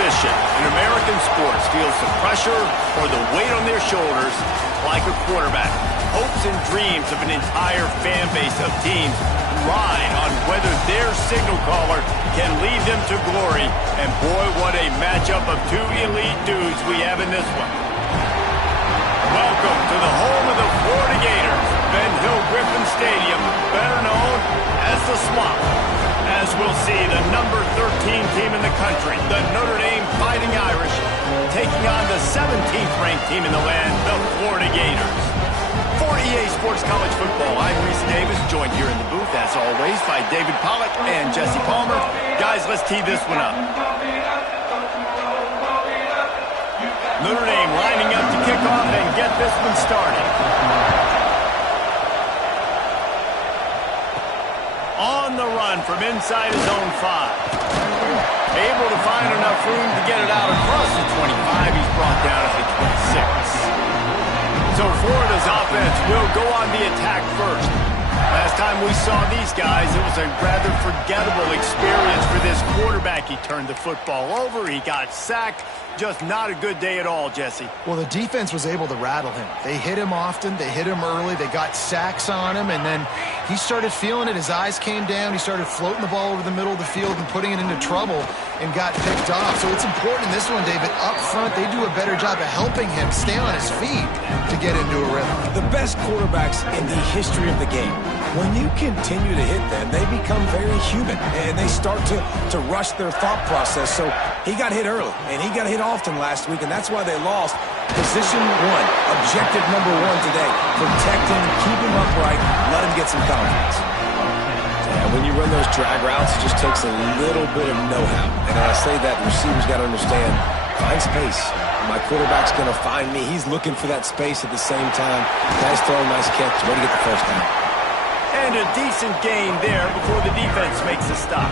position in American sports feels the pressure or the weight on their shoulders like a quarterback. Hopes and dreams of an entire fan base of teams ride on whether their signal caller can lead them to glory. And boy, what a matchup of two elite dudes we have in this one. Welcome to the home of the Florida Gators, Ben Hill Griffin Stadium, better known as the Swamp. As we'll see, the number 13 team in the country, the Notre Dame Fighting Irish, taking on the 17th ranked team in the land, the Florida Gators. For EA Sports College Football, I'm Reese Davis, joined here in the booth, as always, by David Pollack and Jesse Palmer. Guys, let's tee this one up. Notre Dame lining up to kick off and get this one started. On the run from inside his own 5. Able to find enough room to get it out across the 25. He's brought down at the 26. So Florida's offense will go on the attack first. Last time we saw these guys, it was a rather forgettable experience for this quarterback. He turned the football over, he got sacked. Just not a good day at all, Jesse. Well, the defense was able to rattle him. They hit him often, they hit him early, they got sacks on him, and then he started feeling it. His eyes came down, he started floating the ball over the middle of the field and putting it into trouble and got picked off. So it's important in this one, David, up front, they do a better job of helping him stay on his feet to get into a rhythm. The best quarterbacks in the history of the game, when you continue to hit them, they become very human, and they start to rush their thought process. So he got hit early, and he got hit often last week, and that's why they lost. Position 1, objective number 1 today, protect him, keep him upright, let him get some confidence. Yeah, when you run those drag routes, it just takes a little bit of know-how. And I say that, the receivers got to understand, find space. My quarterback's going to find me. He's looking for that space at the same time. Nice throw, nice catch, way to get the first down. And a decent gain there before the defense makes a stop.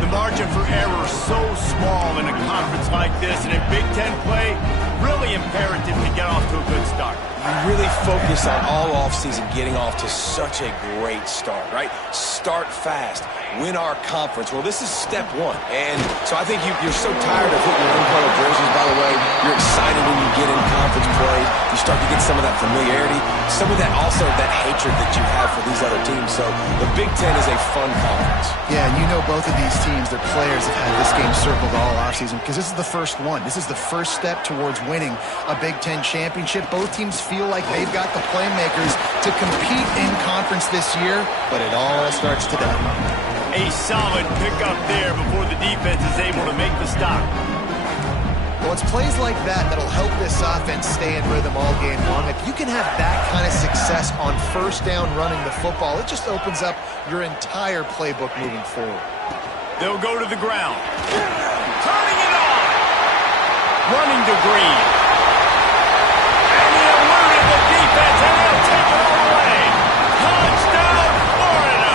The margin for error so small in a conference like this, and in Big Ten play, really imperative to get off to a good start. You really focus on all offseason getting off to such a great start, right? Start fast. Win our conference. Well, this is step 1. And so I think you're so tired of hitting your own color jerseys, by the way. You're excited when you get in conference play. You start to get some of that familiarity, some of that also that hatred that you have for these other teams. So the Big Ten is a fun conference. Yeah, and you know both of these teams, their players have had this game circled all offseason because this is the first one. This is the first step towards winning a Big Ten championship. Both teams feel like they've got the playmakers to compete in conference this year, but it all starts today. A solid pickup there before the defense is able to make the stop. Well, it's plays like that that'll help this offense stay in rhythm all game long. If you can have that kind of success on first down running the football, it just opens up your entire playbook moving forward. They'll go to the ground. Turning it on. Running to Green. And he eluded the defense, and they'll take it all away. Touchdown, Florida!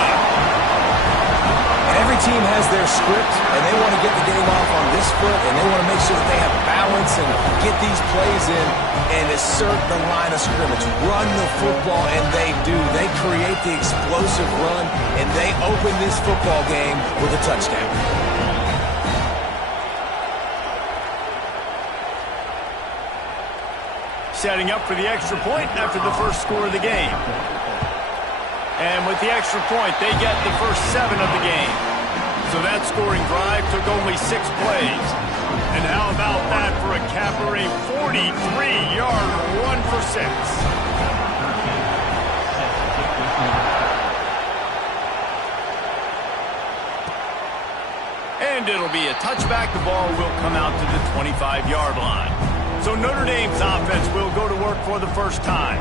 Every team has their script, and they want to get the game off on this foot, and they want to make sure that they have balance and get these plays in and assert the line of scrimmage. Run the football, and they do. They create the explosive run, and they open this football game with a touchdown. Setting up for the extra point after the first score of the game. And with the extra point, they get the first 7 of the game. So that scoring drive took only 6 plays. And how about that for a capper, a 43-yard run for 6. And it'll be a touchback. The ball will come out to the 25-yard line. So Notre Dame's offense will go to work for the first time.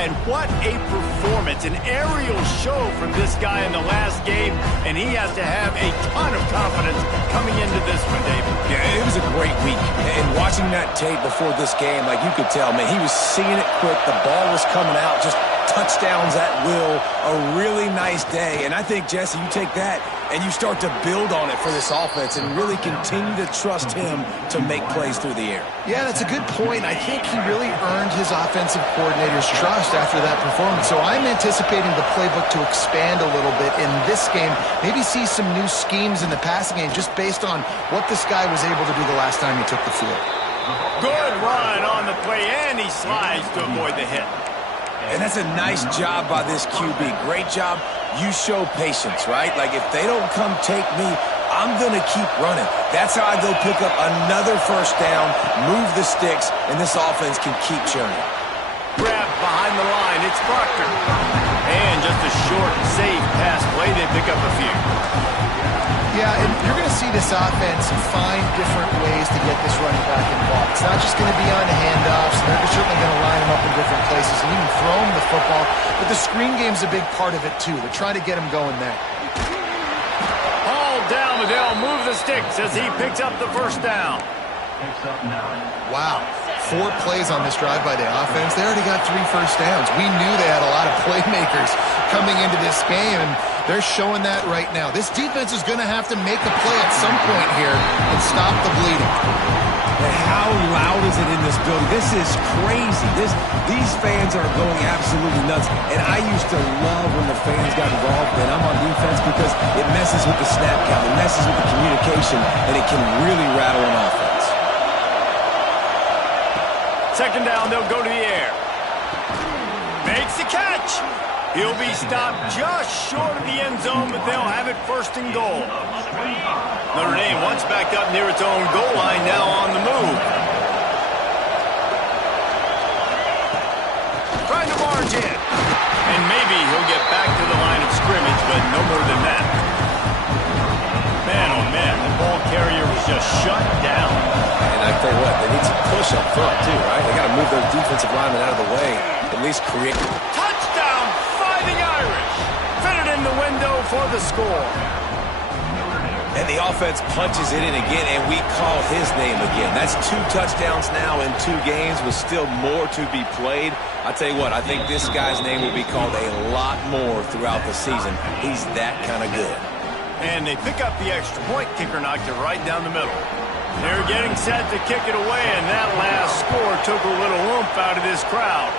And what a performance, an aerial show from this guy in the last game, and he has to have a ton of confidence coming into this one, David. Yeah, it was a great week. And watching that tape before this game, like you could tell, man, he was seeing it quick. The ball was coming out, just touchdowns at will. A really nice day. And I think, Jesse, you take that and you start to build on it for this offense and really continue to trust him to make plays through the air. Yeah, that's a good point. I think he really earned his offensive coordinator's trust after that performance. So I'm anticipating the playbook to expand a little bit in this game. Maybe see some new schemes in the passing game just based on what this guy was able to do the last time he took the field. Good run on the play, and he slides to avoid the hit. And that's a nice job by this QB. Great job. You show patience, right? Like, if they don't come take me, I'm going to keep running. That's how I go pick up another first down, move the sticks, and this offense can keep churning. Grab behind the line. It's Proctor. And just a short, safe pass play. They pick up a few. Yeah, and you're going to see this offense find different ways to get this running back involved. It's not just going to be on handoffs. They're certainly going to line him up in different places and even throw him the football. But the screen game's a big part of it, too. They're trying to get him going there. All down, but they'll move the sticks as he picks up the first down. Wow. 4 plays on this drive by the offense. They already got 3 first downs. We knew they had a lot of playmakers coming into this game, and they're showing that right now. This defense is going to have to make a play at some point here and stop the bleeding. And how loud is it in this building? This is crazy. These fans are going absolutely nuts. And I used to love when the fans got involved, and I'm on defense because it messes with the snap count, it messes with the communication, and it can really rattle an offense. Second down, they'll go to the air. Makes the catch. He'll be stopped just short of the end zone, but they'll have it first and goal. Notre Dame once backed up near its own goal line, now on the move. Trying to barge in. And maybe he'll get back to the line of scrimmage, but no more than that. Man, oh man, the ball carrier was just shut down. And I tell you what, they need some push up front too, right? They got to move those defensive linemen out of the way, at least create. Touchdown, Fighting Irish. Fitted in the window for the score. And the offense punches it in again, and we call his name again. That's 2 touchdowns now in 2 games with still more to be played. I tell you what, I think this guy's name will be called a lot more throughout the season. He's that kind of good. And they pick up the extra point. Kicker knocked it right down the middle. They're getting set to kick it away, and that last score took a little oomph out of this crowd.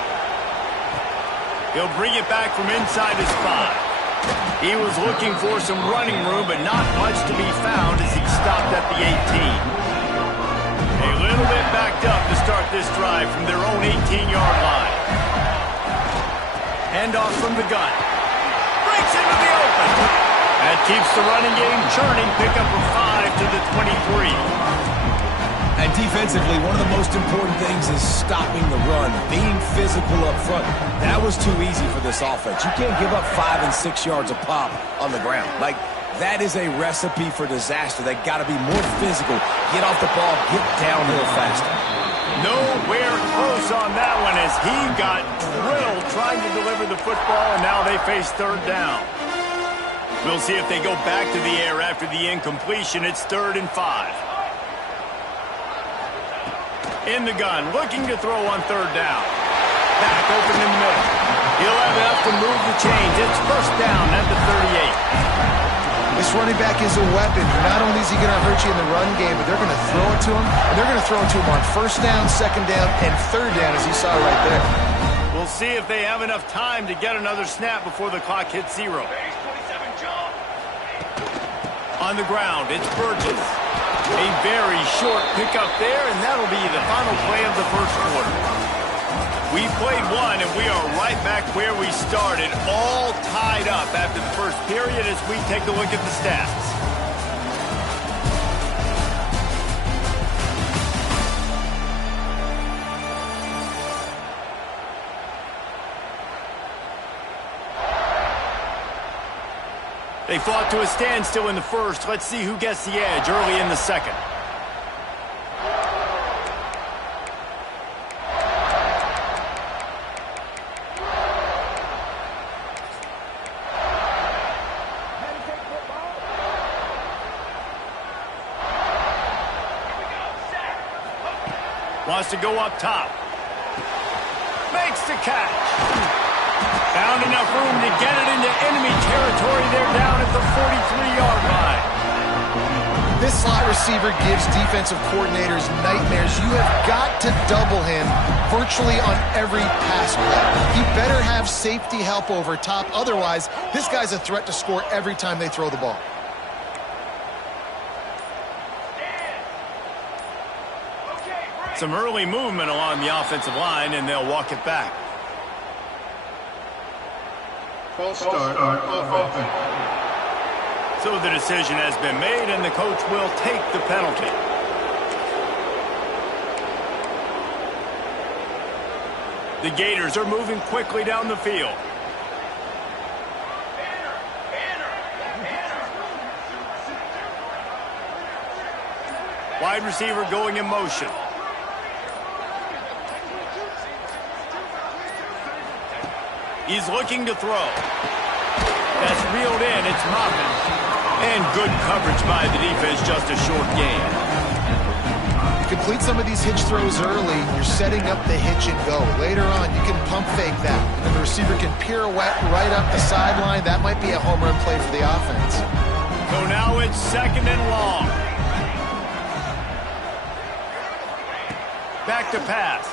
He'll bring it back from inside his 5. He was looking for some running room, but not much to be found as he stopped at the 18. A little bit backed up to start this drive from their own 18-yard line. Handoff from the gun. Breaks into the open. That keeps the running game churning. Pick up a 5 to the 23. And defensively, one of the most important things is stopping the run, being physical up front. That was too easy for this offense. You can't give up 5 and 6 yards a pop on the ground. Like, that is a recipe for disaster. They got to be more physical, get off the ball, get downhill faster. Nowhere close on that one as he got drilled trying to deliver the football, and now they face third down. We'll see if they go back to the air after the incompletion. It's 3rd and 5. In the gun, looking to throw on 3rd down. Back open in the middle. He'll have enough to move the chains. It's first down at the 38. This running back is a weapon. Not only is he going to hurt you in the run game, but they're going to throw it to him, and they're going to throw it to him on 1st down, 2nd down, and 3rd down, as you saw right there. We'll see if they have enough time to get another snap before the clock hits 0. On the ground, it's Burgess. A very short pickup there, and that'll be the final play of the first quarter. We played 1, and we are right back where we started, all tied up after the first period as we take a look at the stats. They fought to a standstill in the first. Let's see who gets the edge early in the second. Wants to go up top. Makes the catch. Found enough room to get it into enemy territory. They're down at the 43-yard line. This slot receiver gives defensive coordinators nightmares. You have got to double him virtually on every pass play. He better have safety help over top. Otherwise, this guy's a threat to score every time they throw the ball. Some early movement along the offensive line, and they'll walk it back. False start offense. So the decision has been made, and the coach will take the penalty. The Gators are moving quickly down the field. Wide receiver going in motion. He's looking to throw. That's reeled in. It's Moffitt. And good coverage by the defense, just a short gain. You complete some of these hitch throws early, you're setting up the hitch and go. Later on, you can pump fake that. And the receiver can pirouette right up the sideline. That might be a home run play for the offense. So now it's 2nd and long. Back to pass.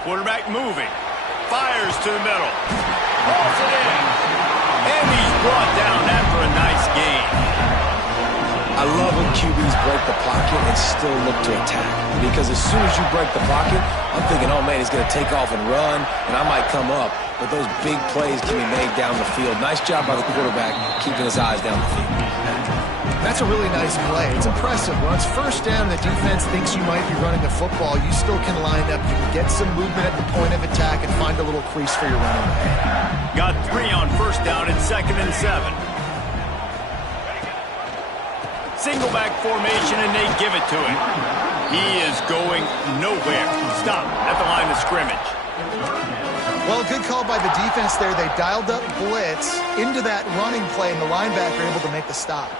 Quarterback moving. Fires to the middle. Pulls it in. And he's brought down after a nice gain. I love when QBs break the pocket and still look to attack. Because as soon as you break the pocket, I'm thinking, oh man, he's going to take off and run, and I might come up. But those big plays can be made down the field. Nice job by the quarterback keeping his eyes down the field. That's a really nice play. It's impressive. When it's first down, the defense thinks you might be running the football. You still can line up. You can get some movement at the point of attack and find a little crease for your running back. Got 3 on first down at 2nd and 7. Single back formation, and they give it to him. He is going nowhere. Stop at the line of scrimmage. Well, good call by the defense there. They dialed up blitz into that running play, and the linebacker able to make the stop.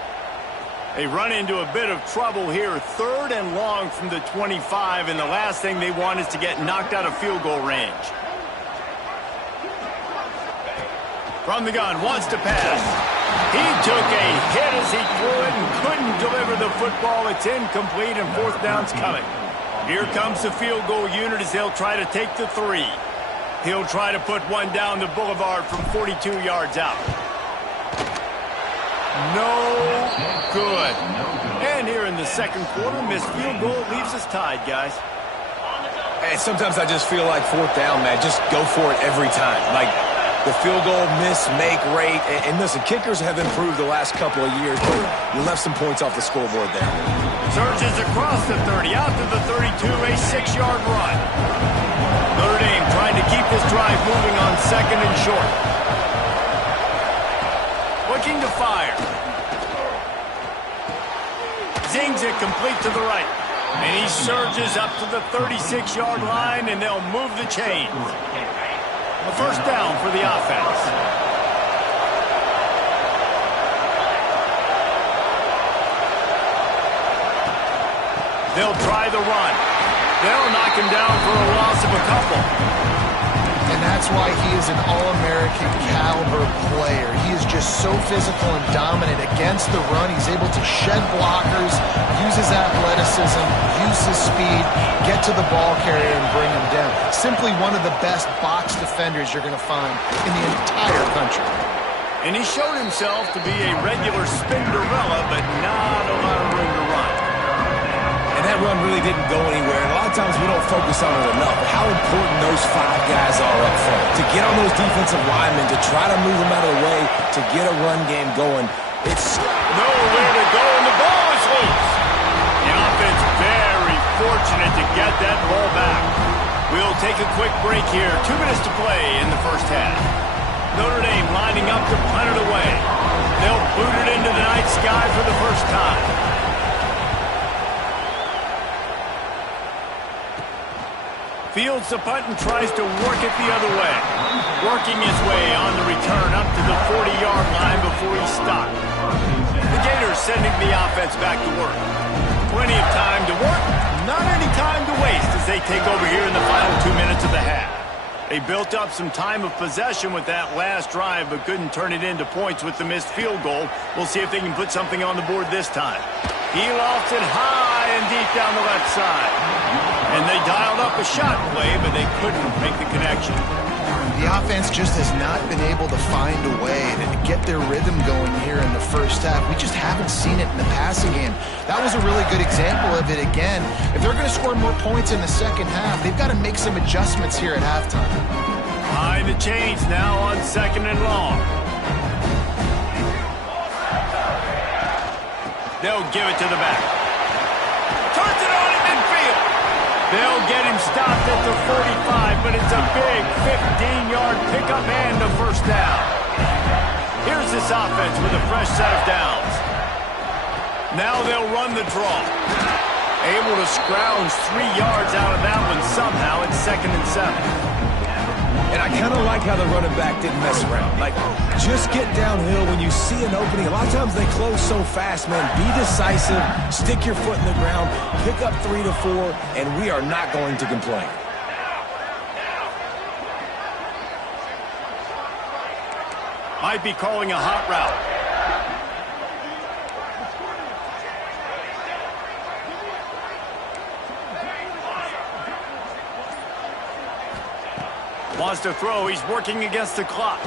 They run into a bit of trouble here. 3rd and long from the 25, and the last thing they want is to get knocked out of field goal range. From the gun, wants to pass. He took a hit as he threw it and couldn't deliver the football. It's incomplete, and 4th down's coming. Here comes the field goal unit as they'll try to take the 3. He'll try to put one down the boulevard from 42 yards out. No good. And here in the 2nd quarter, missed field goal leaves us tied, guys. And sometimes I just feel like 4th down, man, just go for it every time. Like the field goal miss, make rate. And listen, kickers have improved the last couple of years, but you left some points off the scoreboard there. Surges across the 30, out to the 32, a 6-yard run. Notre Dame trying to keep this drive moving on 2nd and short. Looking to fire. Zings it complete to the right. And he surges up to the 36-yard line, and they'll move the chains. A 1st down for the offense. They'll try the run. They'll knock him down for a loss of a couple. And that's why he is an All-American caliber player. He is just so physical and dominant against the run. He's able to shed blockers, use his athleticism, use his speed, get to the ball carrier and bring him down. Simply one of the best box defenders you're going to find in the entire country. And he showed himself to be a regular Spinderella, but not a lot of room to run. And that run really didn't go anywhere. And a lot of times we don't focus on it enough. But how important those 5 guys are up front. To get on those defensive linemen, to try to move them out of the way, to get a run game going. It's nowhere to go, and the ball is loose. The offense very fortunate to get that ball back. We'll take a quick break here. 2 minutes to play in the first half. Notre Dame lining up to punt it away. They'll boot it into the night sky for the first time. Fields the punt and tries to work it the other way. Working his way on the return up to the 40-yard line before he's stopped. The Gators sending the offense back to work. Plenty of time to work, not any time to waste as they take over here in the final 2 minutes of the half. They built up some time of possession with that last drive, but couldn't turn it into points with the missed field goal. We'll see if they can put something on the board this time. He lofts it high and deep down the left side. And they dialed up a shot play, but they couldn't make the connection. The offense just has not been able to find a way to get their rhythm going here in the first half. We just haven't seen it in the passing game. That was a really good example of it again. If they're going to score more points in the second half, they've got to make some adjustments here at halftime. Behind the chains now on 2nd and long. They'll give it to the back. Turns it on in midfield. They'll get him stopped at the 45, but it's a big 15-yard pickup and a first down. Here's this offense with a fresh set of downs. Now they'll run the draw. Able to scrounge 3 yards out of that one somehow. It's 2nd and 7. And I kind of like how the running back didn't mess around. Like, just get downhill when you see an opening. A lot of times they close so fast, man. Be decisive, stick your foot in the ground, pick up 3 to 4, and we are not going to complain. Might be calling a hot route. Wants to throw. He's working against the clock.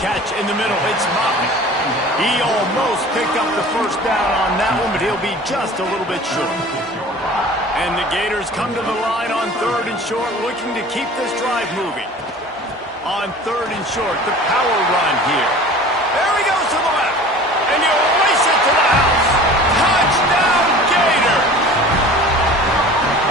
Catch in the middle. It's Moffitt. He almost picked up the first down on that one, but he'll be just a little bit short. And the Gators come to the line on 3rd and short, looking to keep this drive moving. On 3rd and short, the power run here. There he goes to the left. And he'll race it to the house. Touchdown, Gators!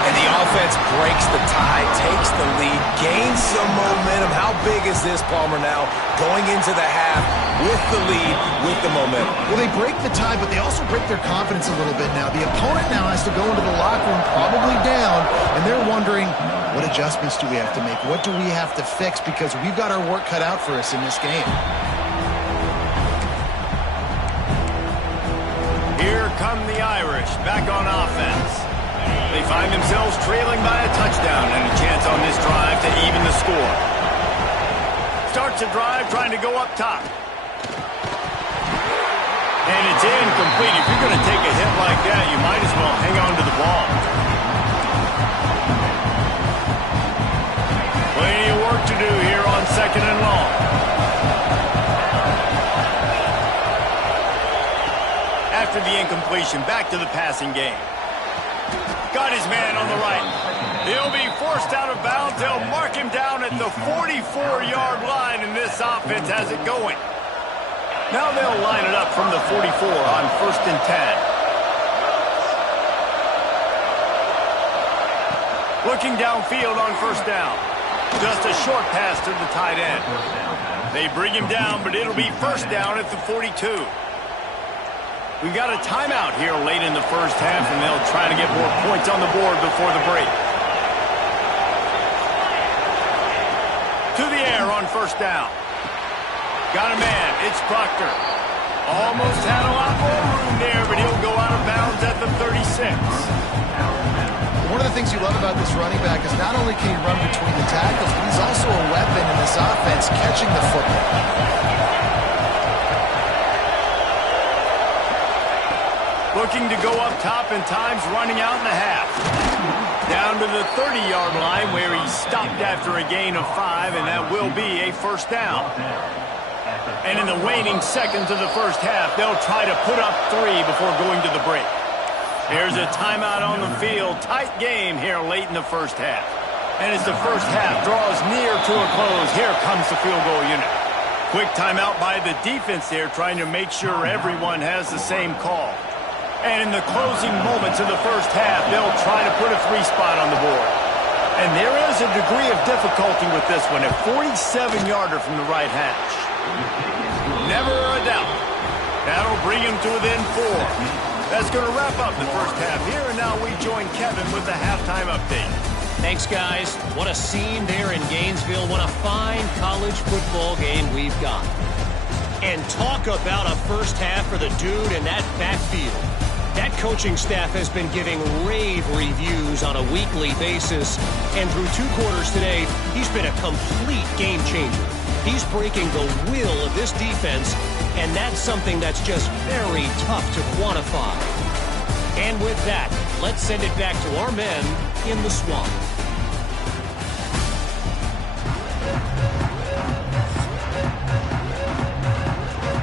And the offense breaks the tie, takes the lead, gains some momentum. How big is this, Palmer, now? Going into the half with the lead, with the momentum. Well, they break the tie, but they also break their confidence a little bit now. The opponent now has to go into the locker room probably down, and they're wondering, what adjustments do we have to make? What do we have to fix? Because we've got our work cut out for us in this game. Here come the Irish, back on offense. They find themselves trailing by a touchdown and a chance on this drive to even the score. Starts a drive trying to go up top. And it's incomplete. If you're going to take a hit like that, you might as well hang on to the ball. Plenty of work to do here on 2nd and long. After the incompletion, back to the passing game. Got his man on the right. He'll be forced out of bounds. They'll mark him down at the 44-yard line, and this offense has it going. Now they'll line it up from the 44 on 1st and 10. Looking downfield on 1st down. Just a short pass to the tight end. They bring him down, but it'll be 1st down at the 42. We've got a timeout here late in the first half, and they'll try to get more points on the board before the break. To the air on 1st down. Got a man. It's Proctor. Almost had a lot more room there, but he'll go out of bounds at the 36. One of the things you love about this running back is not only can he run between the tackles, but he's also a weapon in this offense catching the football. Looking to go up top, and time's running out in the half. Down to the 30-yard line where he stopped after a gain of 5, and that will be a 1st down. And in the waning seconds of the first half, they'll try to put up 3 before going to the break. There's a timeout on the field. Tight game here late in the first half. And as the first half draws near to a close, here comes the field goal unit. Quick timeout by the defense there, trying to make sure everyone has the same call. And in the closing moments of the first half, they'll try to put a 3 spot on the board. And there is a degree of difficulty with this one, a 47-yarder from the right hash. Never a doubt. That'll bring him to within 4. That's going to wrap up the first half here, and now we join Kevin with the halftime update. Thanks, guys. What a scene there in Gainesville. What a fine college football game we've got. And talk about a first half for the dude in that backfield. That coaching staff has been giving rave reviews on a weekly basis, and through 2 quarters today, he's been a complete game changer. He's breaking the will of this defense, and that's something that's just very tough to quantify. And with that, let's send it back to our men in the swamp.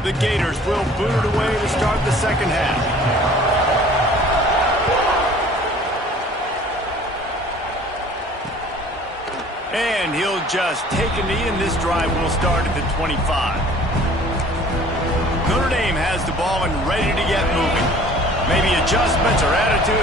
The Gators will boot it away to start the second half. And he'll just take a knee, and this drive will start at the 25. Notre Dame has the ball and ready to get moving. Maybe adjustments or attitude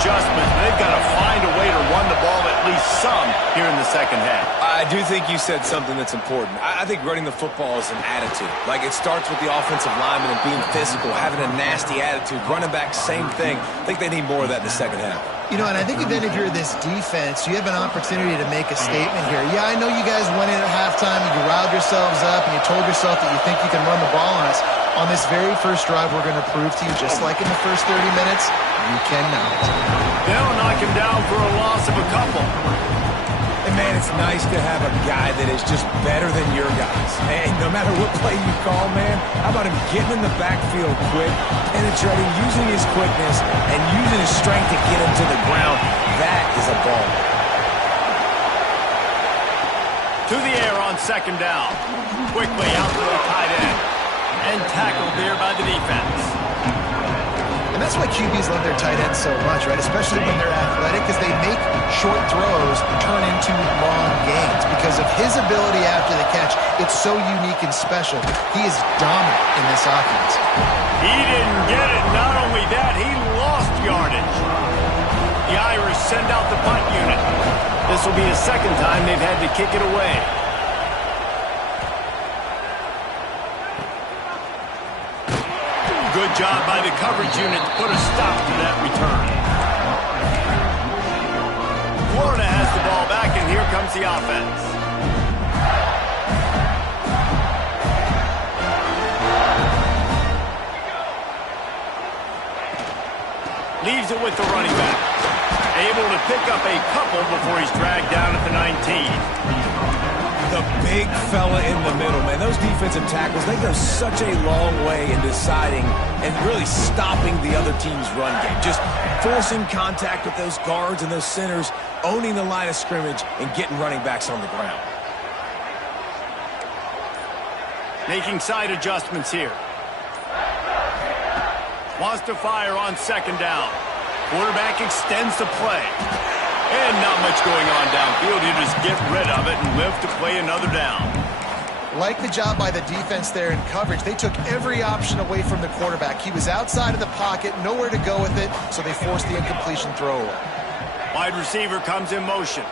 adjustments. They've got to find a way to run the ball at least some here in the second half. I do think you said something that's important. I think running the football is an attitude. Like, it starts with the offensive lineman and being physical, having a nasty attitude. Running back, same thing. I think they need more of that in the second half. You know, and I think even if you're this defense, you have an opportunity to make a statement here. Yeah, I know you guys went in at halftime and you riled yourselves up and you told yourself that you think you can run the ball on us. On this very first drive, we're going to prove to you, just like in the first 30 minutes, you cannot. They'll knock him down for a loss of a couple. And, man, it's nice to have a guy that is just better than your guys. And no matter what play you call, man, how about him getting in the backfield quick, penetrating, using his quickness, and using his strength to get him to the ground. That is a ball. To the air on second down. Quickly out to the tight end. And tackled there by the defense. And that's why QBs love their tight ends so much, right? Especially when they're athletic, because they make short throws turn into long gains. Because of his ability after the catch, it's so unique and special. He is dominant in this offense. He didn't get it. Not only that, he lost yardage. The Irish send out the punt unit. This will be the second time they've had to kick it away. Good job by the coverage unit to put a stop to that return. Florida has the ball back, and here comes the offense. Leaves it with the running back. Able to pick up a couple before he's dragged down at the 19. The big fella in the middle, man. Those defensive tackles, they go such a long way in deciding and really stopping the other team's run game. Just forcing contact with those guards and those centers, owning the line of scrimmage, and getting running backs on the ground. Making side adjustments here. Wants to fire on second down. Quarterback extends the play. And not much going on downfield. You just get rid of it and live to play another down. Like the job by the defense there in coverage. They took every option away from the quarterback. He was outside of the pocket, nowhere to go with it, so they forced the incompletion throw away. Wide receiver comes in motion.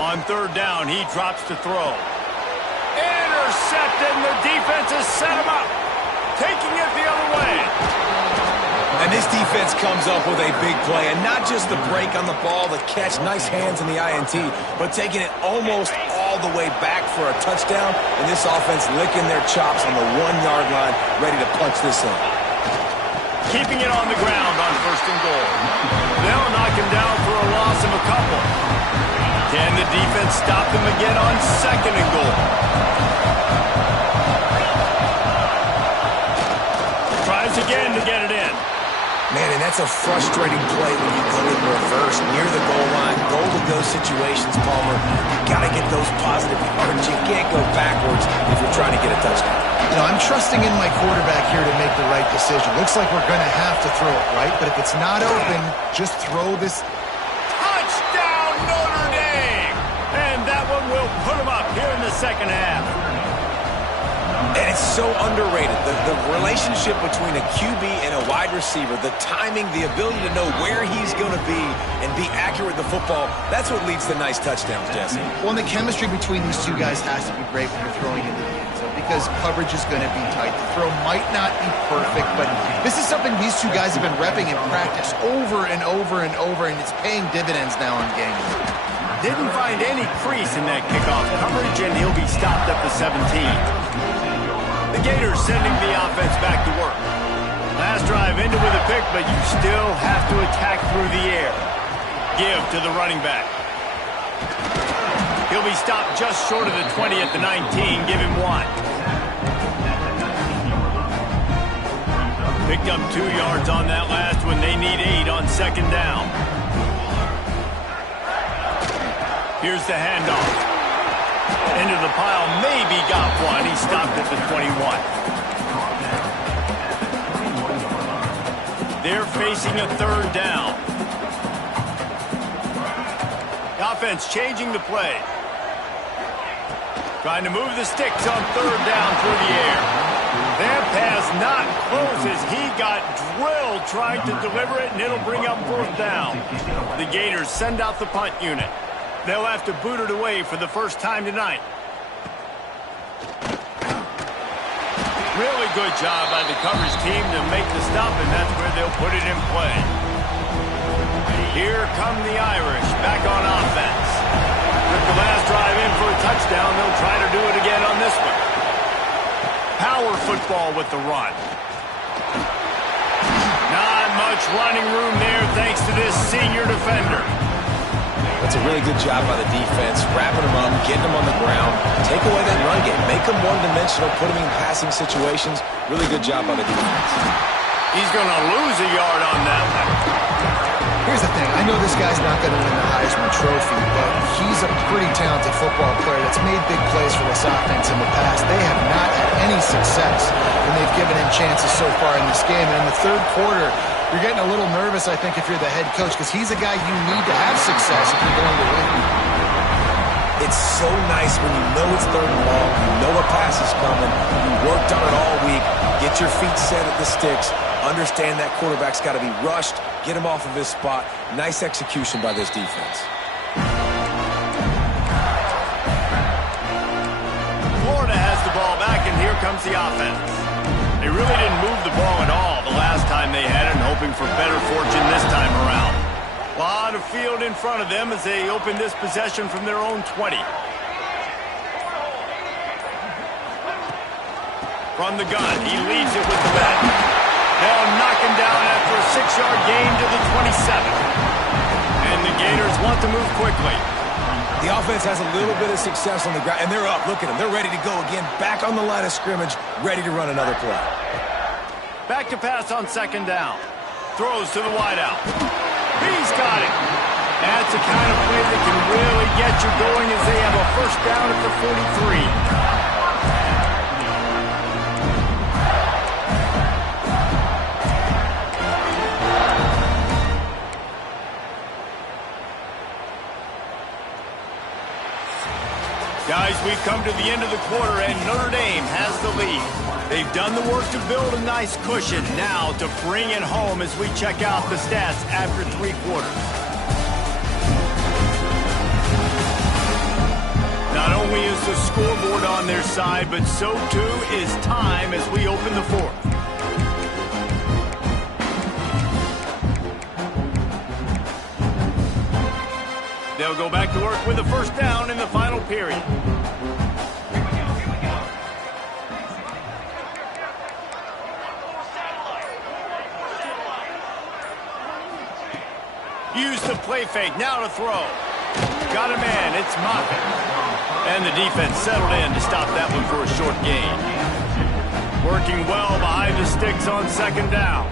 On third down, he drops to throw. Intercepted, and the defense has set him up. Taking it the other way. And this defense comes up with a big play, and not just the break on the ball, the catch, nice hands in the INT, but taking it almost all the way back for a touchdown, and this offense licking their chops on the 1-yard line, ready to punch this in. Keeping it on the ground on first and goal. They'll knock him down for a loss of a couple. Can the defense stop them again on second and goal? Tries again to get it in. Man, and that's a frustrating play when you go in reverse near the goal line. Goal-to-go situations, Palmer. You got to get those positive yards. You can't go backwards if you're trying to get a touchdown. You know, I'm trusting in my quarterback here to make the right decision. Looks like we're going to have to throw it, right? But if it's not open, just throw this. Touchdown, Notre Dame! And that one will put them up here in the second half. And And it's so underrated. The relationship between a QB and a wide receiver, the timing, the ability to know where he's going to be and be accurate with the football, that's what leads to nice touchdowns, Jesse. Well, and the chemistry between these two guys has to be great when you're throwing into the end zone because coverage is going to be tight. The throw might not be perfect, but this is something these two guys have been repping in practice over and over and over, and it's paying dividends now in games. Didn't find any crease in that kickoff coverage, and he'll be stopped at the 17. The Gators sending the offense back to work. Last drive ended with a pick, but you still have to attack through the air. Give to the running back. He'll be stopped just short of the 20 at the 19. Give him 1. Picked up 2 yards on that last one. They need 8 on second down. Here's the handoff. Into the pile, maybe got one. He stopped at the 21. They're facing a third down. The offense changing the play. Trying to move the sticks on third down through the air. That pass not close as he got drilled trying to deliver it, and it'll bring up fourth down. The Gators send out the punt unit. They'll have to boot it away for the first time tonight. Really good job by the coverage team to make the stop, and that's where they'll put it in play. Here come the Irish back on offense. With the last drive in for a touchdown, they'll try to do it again on this one. Power football with the run. Not much running room there thanks to this senior defender. That's a really good job by the defense, wrapping them up, getting them on the ground, take away that run game, make them one-dimensional, put them in passing situations. Really good job by the defense. He's going to lose a yard on that one. Here's the thing. I know this guy's not going to win the Heisman Trophy, but he's a pretty talented football player that's made big plays for this offense in the past. They have not had any success when they've given him chances so far in this game. And in the third quarter, you're getting a little nervous, I think, if you're the head coach, because he's a guy you need to have success if you're going to win. It's so nice when you know it's third and long, you know a pass is coming, you worked on it all week, get your feet set at the sticks, understand that quarterback's got to be rushed, get him off of his spot. Nice execution by this defense. Florida has the ball back, and here comes the offense. They really didn't move the ball at all the last time they had it, and hoping for better fortune this time around. A lot of field in front of them as they open this possession from their own 20. From the gun, he leads it with the bat. They'll knock him down after a 6-yard gain to the 27. And the Gators want to move quickly. The offense has a little bit of success on the ground, and they're up. Look at them. They're ready to go again, back on the line of scrimmage, ready to run another play. Back to pass on second down. Throws to the wideout. He's got it. That's the kind of play that can really get you going as they have a first down at the 43. Guys, we've come to the end of the quarter, and Notre Dame has the lead. They've done the work to build a nice cushion. Now to bring it home as we check out the stats after 3 quarters. Not only is the scoreboard on their side, but so too is time as we open the fourth. They'll go back to work with a first down in the final period. Use the play fake, now to throw. Got a man, it's Moffitt. And the defense settled in to stop that one for a short gain. Working well behind the sticks on second down.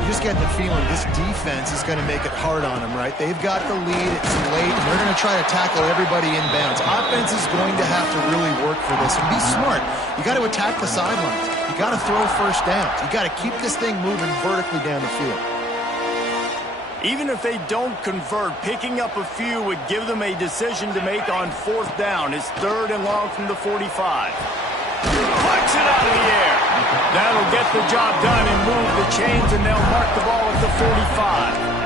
You just get the feeling this defense is going to make it hard on them, right? They've got the lead, it's late, and they're going to try to tackle everybody inbounds. Offense is going to have to really work for this and be smart. You got to attack the sidelines. You got to throw first downs. You got to keep this thing moving vertically down the field. Even if they don't convert, picking up a few would give them a decision to make on fourth down. It's third and long from the 45. Flicks it out of the air. That'll get the job done and move the chains, and they'll mark the ball at the 45.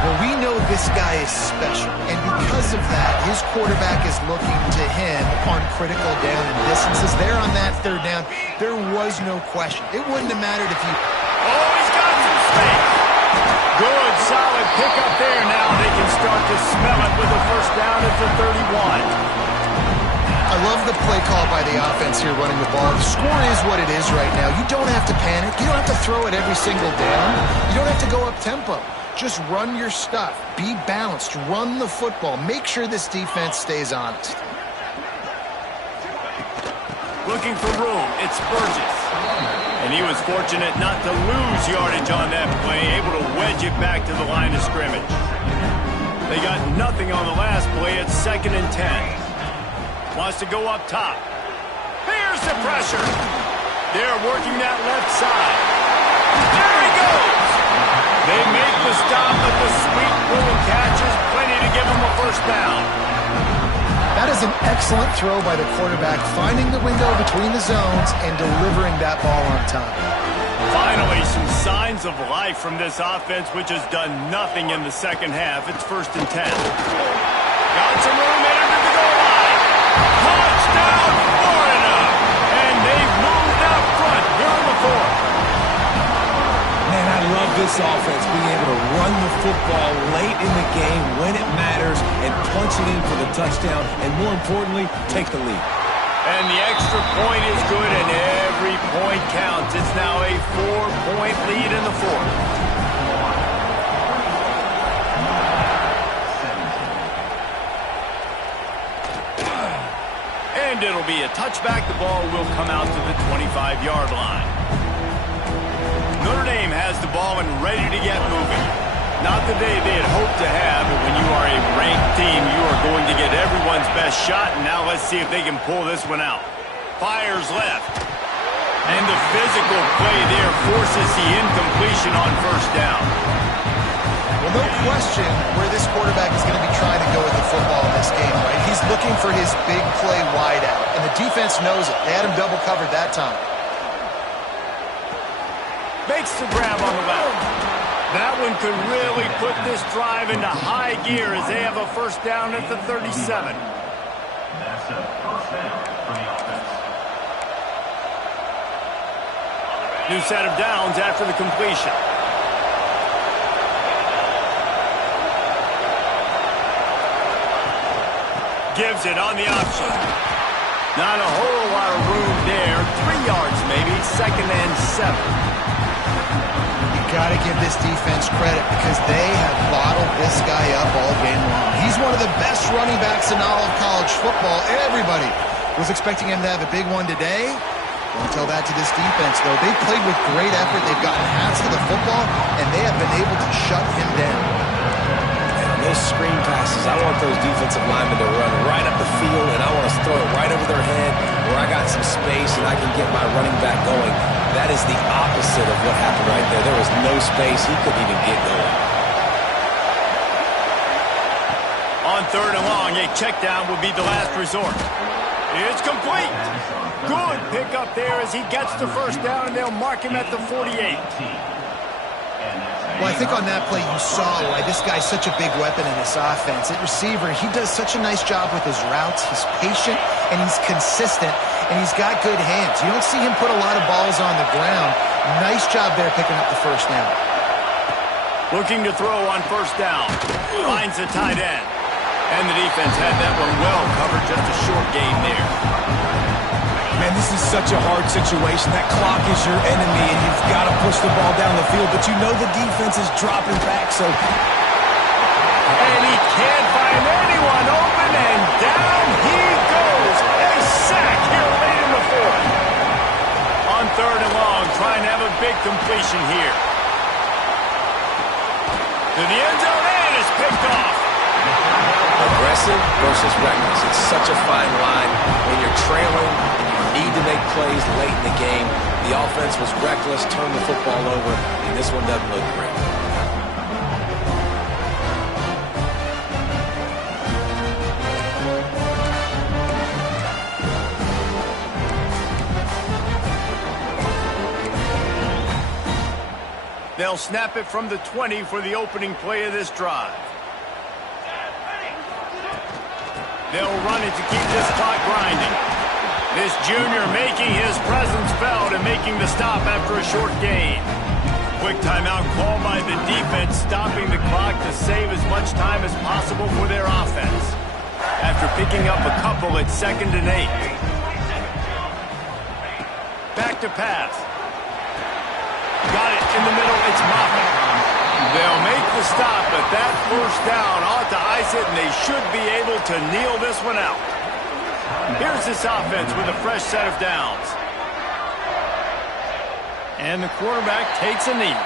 Well, we know this guy is special, and because of that, his quarterback is looking to him on critical down and distances. There on that third down, there was no question. It wouldn't have mattered if you... Oh, he's got some space. Good, solid pickup there. Now they can start to smell it with a first down at the 31. I love the play call by the offense here running the ball. The score is what it is right now. You don't have to panic. You don't have to throw it every single down. You don't have to go up tempo. Just run your stuff. Be balanced. Run the football. Make sure this defense stays honest. Looking for room. It's Burgess. And he was fortunate not to lose yardage on that play, able to wedge it back to the line of scrimmage. They got nothing on the last play. It's 2nd and 10. Wants to go up top. Here's the pressure. They're working that left side. There he goes. They make the stop, but the sweet little catch is plenty to give them a first down. That is an excellent throw by the quarterback, finding the window between the zones and delivering that ball on time. Finally, some signs of life from this offense, which has done nothing in the second half. It's 1st and 10. Got some room in to the goal line. Touchdown, Florida! And they've moved out front here in the 4th. Man, I love this offense, being able to run the football late in the game when it matters and punch it in for the touchdown, and more importantly, take the lead. And the extra point is good, and every point counts. It's now a 4-point lead in the 4th. And it'll be a touchback. The ball will come out to the 25-yard line. Notre Dame has the ball and ready to get moving. Not the day they had hoped to have, but when you are a ranked team, you are going to get everyone's best shot, and now let's see if they can pull this one out. Fires left. And the physical play there forces the incompletion on first down. Well, no question where this quarterback is going to be trying to go with the football in this game, right? He's looking for his big play wide out, and the defense knows it. They had him double covered that time. Makes the grab on the left. That one could really put this drive into high gear as they have a first down at the 37. That's a first down for the offense. New set of downs after the completion. Gives it on the option. Not a whole lot of room there. 3 yards maybe. 2nd and 7. Got to give this defense credit because they have bottled this guy up all game long. He's one of the best running backs in all of college football. Everybody was expecting him to have a big one today. Don't tell that to this defense, though. They played with great effort. They've gotten hats to the football, and they have been able to shut him down. And those screen passes, I want those defensive linemen to run right up the field, and I want to throw it right over their head where I got some space and I can get my running back going. That is the opposite of what happened right there. There was no space. He couldn't even get going. On 3rd and long, a check down would be the last resort. It's complete. Good pickup there as he gets the first down, and they'll mark him at the 48. Well, I think on that play you saw why this guy's such a big weapon in this offense. At receiver, he does such a nice job with his routes. He's patient, and he's consistent, and he's got good hands. You don't see him put a lot of balls on the ground. Nice job there picking up the first down. Looking to throw on first down. Finds the tight end. And the defense had that one well covered. Just a short gain there. Man, this is such a hard situation. That clock is your enemy, and you've got to push the ball down the field, but you know the defense is dropping back, so... And he can't find anyone open, and down he goes. A sack here late in the 4th. On 3rd and long, trying to have a big completion here. To the end zone, and it's picked off. Aggressive versus reckless. It's such a fine line when you're trailing and you need to make plays late in the game. The offense was reckless, turned the football over, and this one doesn't look great. They'll snap it from the 20 for the opening play of this drive. They'll run it to keep this clock grinding. This junior making his presence felt and making the stop after a short gain. Quick timeout called by the defense, stopping the clock to save as much time as possible for their offense. After picking up a couple at 2nd and 8. Back to pass. Got it in the middle. It's Moffitt. They'll make the stop, but that first down ought to ice it, and they should be able to kneel this one out. Here's this offense with a fresh set of downs. And the quarterback takes a knee.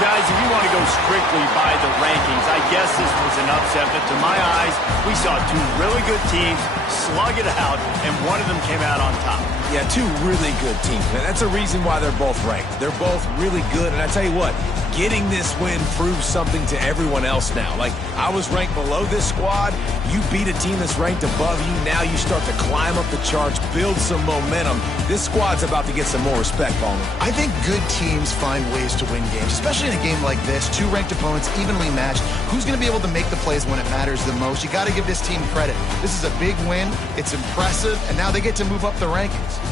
Guys, if you want to go strictly by the rankings, I guess this was an upset, but to my eyes, we saw two really good teams slug it out, and one of them came out on top. Yeah, two really good teams, man. That's a reason why they're both ranked. They're both really good, and I tell you what, getting this win proves something to everyone else now. Like, I was ranked below this squad. You beat a team that's ranked above you. Now you start to climb up the charts, build some momentum. This squad's about to get some more respect on them. I think good teams find ways to win games, especially in a game like this. Two ranked opponents, evenly matched. Who's going to be able to make the plays when it matters the most? You got to give this team credit. This is a big win. It's impressive, and now they get to move up the rankings.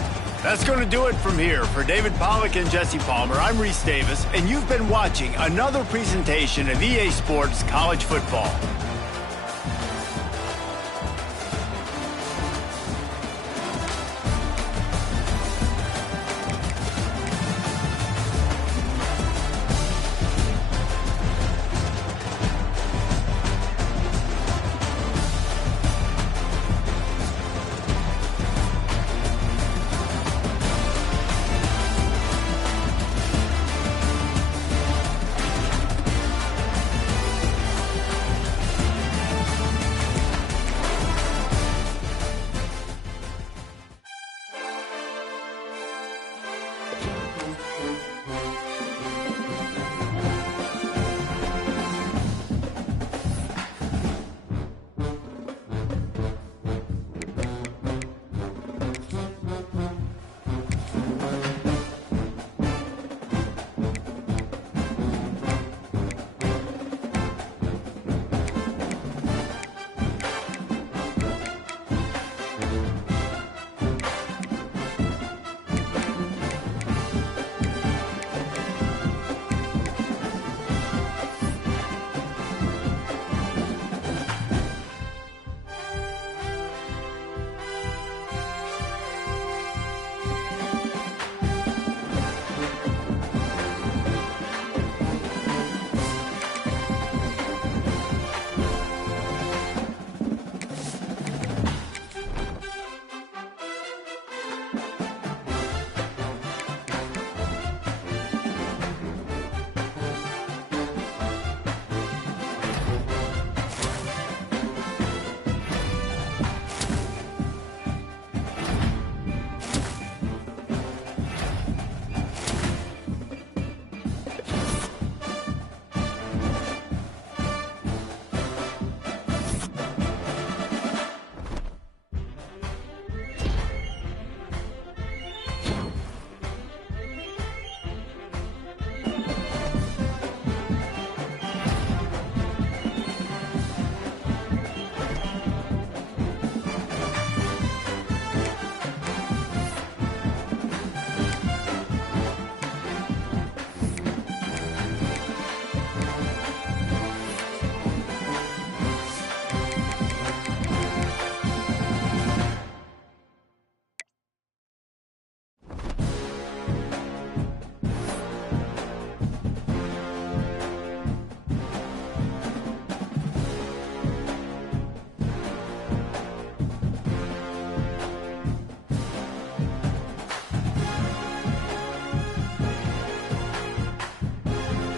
That's going to do it from here. For David Pollack and Jesse Palmer, I'm Reese Davis, and you've been watching another presentation of EA Sports College Football.